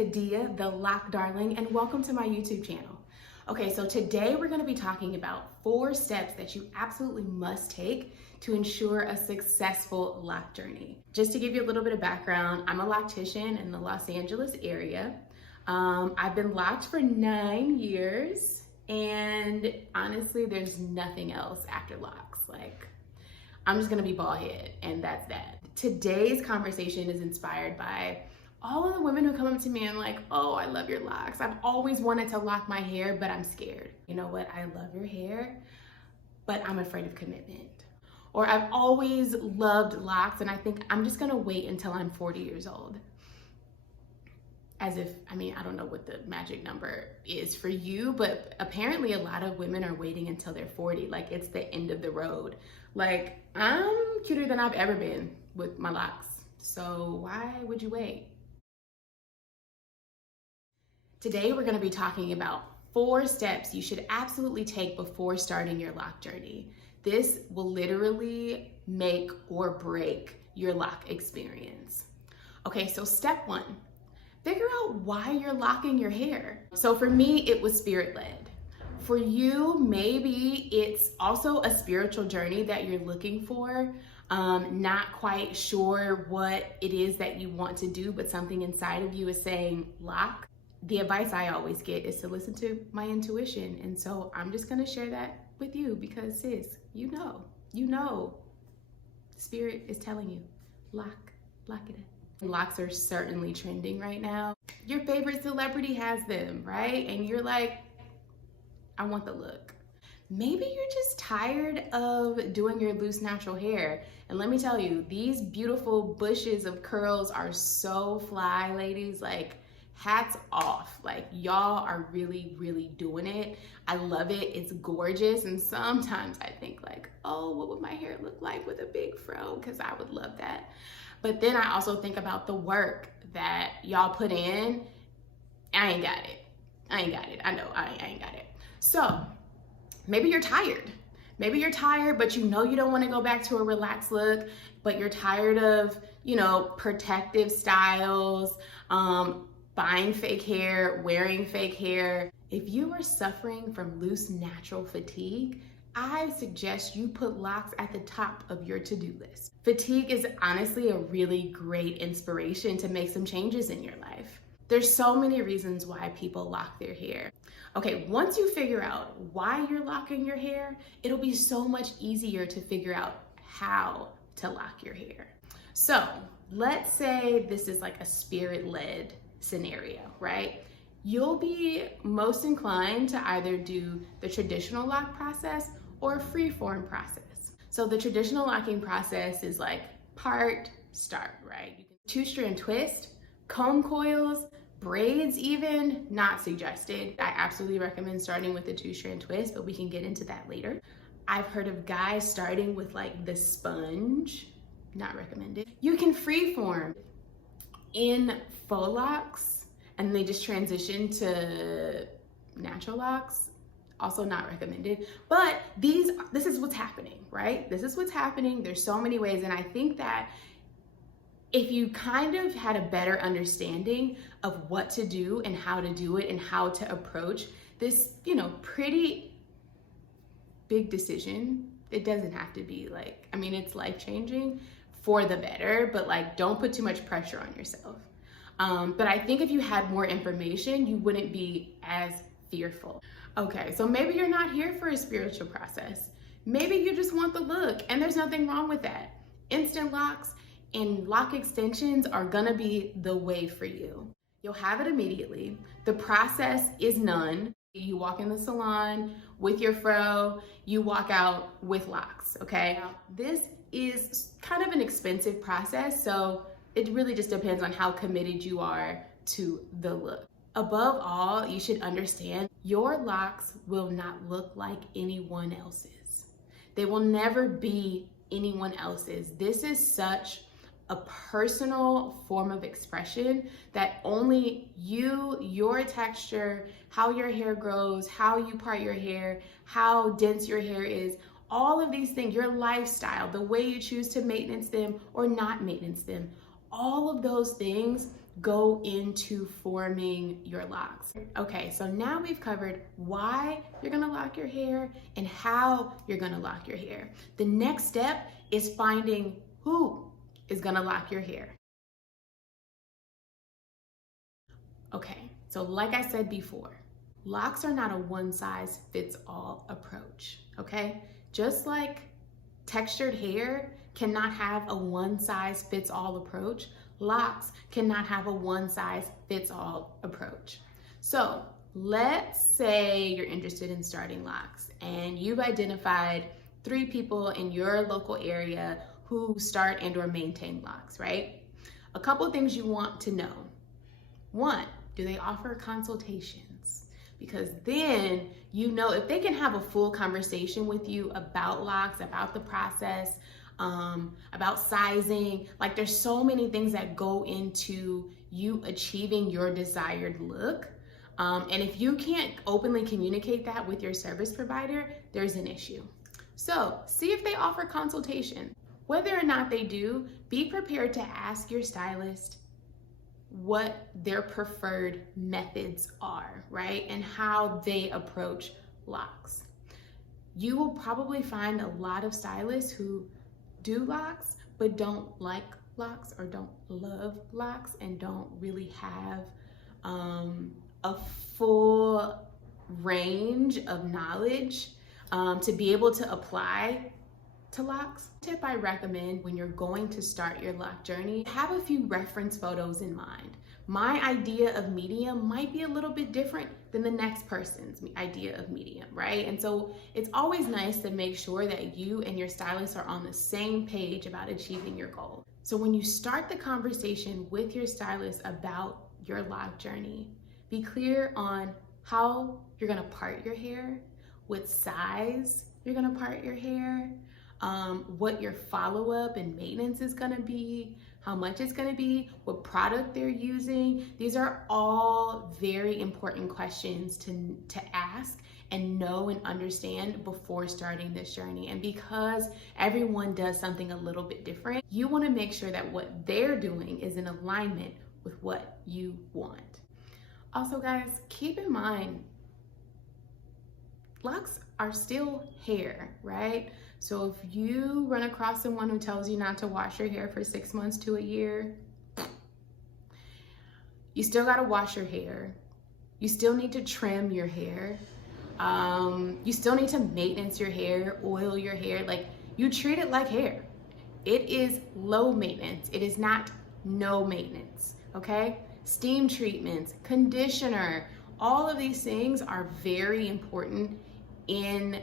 Kadia, the Loc Darling, and welcome to my YouTube channel. Okay, so today we're going to be talking about 4 steps that you absolutely must take to ensure a successful loc journey. Just to give you a little bit of background, I'm a loctician in the Los Angeles area. I've been locked for 9 years, and honestly, there's nothing else after locks. Like, I'm just gonna be bald head, and that's that. Today's conversation is inspired by all of the women who come up to me and like, oh, I love your locks. I've always wanted to lock my hair, but I'm scared. You know what? I love your hair, but I'm afraid of commitment. Or I've always loved locks, and I think I'm just gonna wait until I'm 40 years old. As if, I mean, I don't know what the magic number is for you, but apparently a lot of women are waiting until they're 40. Like, it's the end of the road. Like, I'm cuter than I've ever been with my locks. So why would you wait? Today, we're gonna be talking about 4 steps you should absolutely take before starting your loc journey. This will literally make or break your loc experience. Okay, so step 1. Figure out why you're locking your hair. So for me, it was spirit-led. For you, maybe it's also a spiritual journey that you're looking for, not quite sure what it is that you want to do, but something inside of you is saying lock. The advice I always get is to listen to my intuition. And so I'm just gonna share that with you because sis, you know, spirit is telling you, lock it in. Locks are certainly trending right now. Your favorite celebrity has them, right? And you're like, I want the look. Maybe you're just tired of doing your loose natural hair. And let me tell you, these beautiful bushes of curls are so fly, ladies. Like, hats off. Like, y'all are really, really doing it. I love it. It's gorgeous. And sometimes I think like, oh, what would my hair look like with a big fro? Because I would love that. But then I also think about the work that y'all put in. I ain't got it. I know I ain't got it. So maybe you're tired. Maybe you're tired, but you know you don't want to go back to a relaxed look, but you're tired of, you know, protective styles, buying fake hair, wearing fake hair. If you are suffering from loose natural fatigue, I suggest you put locks at the top of your to-do list. Fatigue is honestly a really great inspiration to make some changes in your life. There's so many reasons why people lock their hair. Okay, once you figure out why you're locking your hair, it'll be so much easier to figure out how to lock your hair. So let's say this is like a spirit-led scenario, right? You'll be most inclined to either do the traditional lock process or a free-form process. So the traditional locking process is like part, start, right? You can 2-strand twist, comb coils, braids even, not suggested. I absolutely recommend starting with the 2-strand twist, but we can get into that later. I've heard of guys starting with like the sponge, not recommended. You can free-form in faux locks, and they just transition to natural locks, also not recommended. But this is what's happening, right? This is what's happening. There's so many ways, and I think that if you kind of had a better understanding of what to do and how to do it and how to approach this, you know, pretty big decision, it doesn't have to be like, I mean, it's life-changing for the better, but like, don't put too much pressure on yourself. But I think if you had more information, you wouldn't be as fearful. Okay, so maybe you're not here for a spiritual process. Maybe you just want the look, and there's nothing wrong with that. Instant locks and lock extensions are gonna be the way for you. You'll have it immediately. The process is none. You walk in the salon with your fro, you walk out with locks, okay? This is kind of an expensive process, so it really just depends on how committed you are to the look. Above all, you should understand your locks will not look like anyone else's. They will never be anyone else's. This is such a personal form of expression that only you, your texture, how your hair grows, how you part your hair, how dense your hair is, all of these things, your lifestyle, the way you choose to maintenance them or not maintenance them, all of those things go into forming your locks. Okay, so now we've covered why you're gonna lock your hair and how you're gonna lock your hair. The next step is finding who is gonna lock your hair. Okay, so like I said before, locks are not a one-size-fits-all approach, okay? Just like textured hair cannot have a one-size-fits-all approach, locks cannot have a one-size-fits-all approach. So let's say you're interested in starting locks and you've identified 3 people in your local area who start and or maintain locks, right? A couple things you want to know. 1, do they offer consultations? Because then you know if they can have a full conversation with you about locks, about the process, about sizing. Like there's so many things that go into you achieving your desired look. And if you can't openly communicate that with your service provider, there's an issue. So see if they offer consultation. Whether or not they do, be prepared to ask your stylist what their preferred methods are, right? And how they approach locks. You will probably find a lot of stylists who do locks, but don't like locks or don't love locks and don't really have a full range of knowledge to be able to apply to locks. Tip I recommend when you're going to start your lock journey, have a few reference photos in mind. My idea of medium might be a little bit different than the next person's idea of medium, right? And so it's always nice to make sure that you and your stylist are on the same page about achieving your goal. So when you start the conversation with your stylist about your lock journey, be clear on how you're gonna part your hair, what size you're gonna part your hair, what your follow-up and maintenance is gonna be, how much it's gonna be, what product they're using. These are all very important questions to ask and know and understand before starting this journey. And because everyone does something a little bit different, you wanna make sure that what they're doing is in alignment with what you want. Also guys, keep in mind, locks are still hair, right? So if you run across someone who tells you not to wash your hair for 6 months to a year, you still gotta wash your hair. You still need to trim your hair. You still need to maintenance your hair, oil your hair. Like, you treat it like hair. It is low maintenance. It is not no maintenance, okay? Steam treatments, conditioner, all of these things are very important in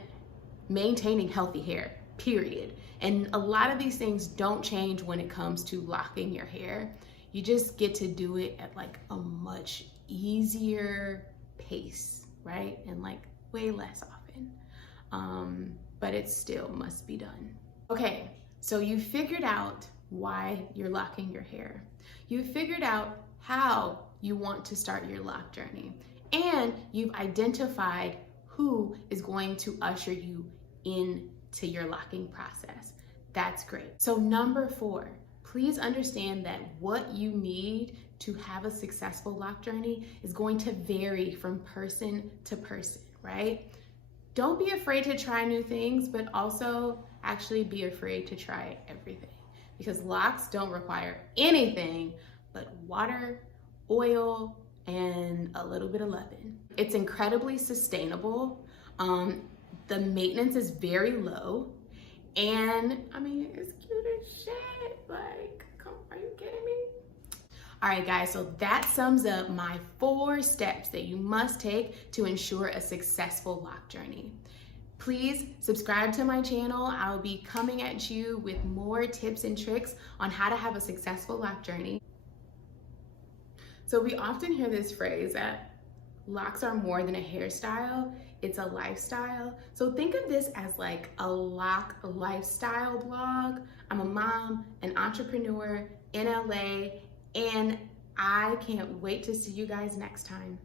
maintaining healthy hair, period. And a lot of these things don't change when it comes to locking your hair. You just get to do it at like a much easier pace, right? And like way less often, but it still must be done. Okay, so you figured out why you're locking your hair. You figured out how you want to start your lock journey. And you've identified who is going to usher you into your locking process. That's great. So number 4, please understand that what you need to have a successful lock journey is going to vary from person to person, right? Don't be afraid to try new things, but also actually be afraid to try everything, because locks don't require anything but water, oil, and a little bit of leave-in. It's incredibly sustainable. The maintenance is very low, and I mean, it's cute as shit. Like, come, are you kidding me? All right, guys, so that sums up my 4 steps that you must take to ensure a successful lock journey. Please subscribe to my channel. I'll be coming at you with more tips and tricks on how to have a successful lock journey. So we often hear this phrase that locks are more than a hairstyle, it's a lifestyle. So think of this as like a lock lifestyle blog. I'm a mom, an entrepreneur in LA, and I can't wait to see you guys next time.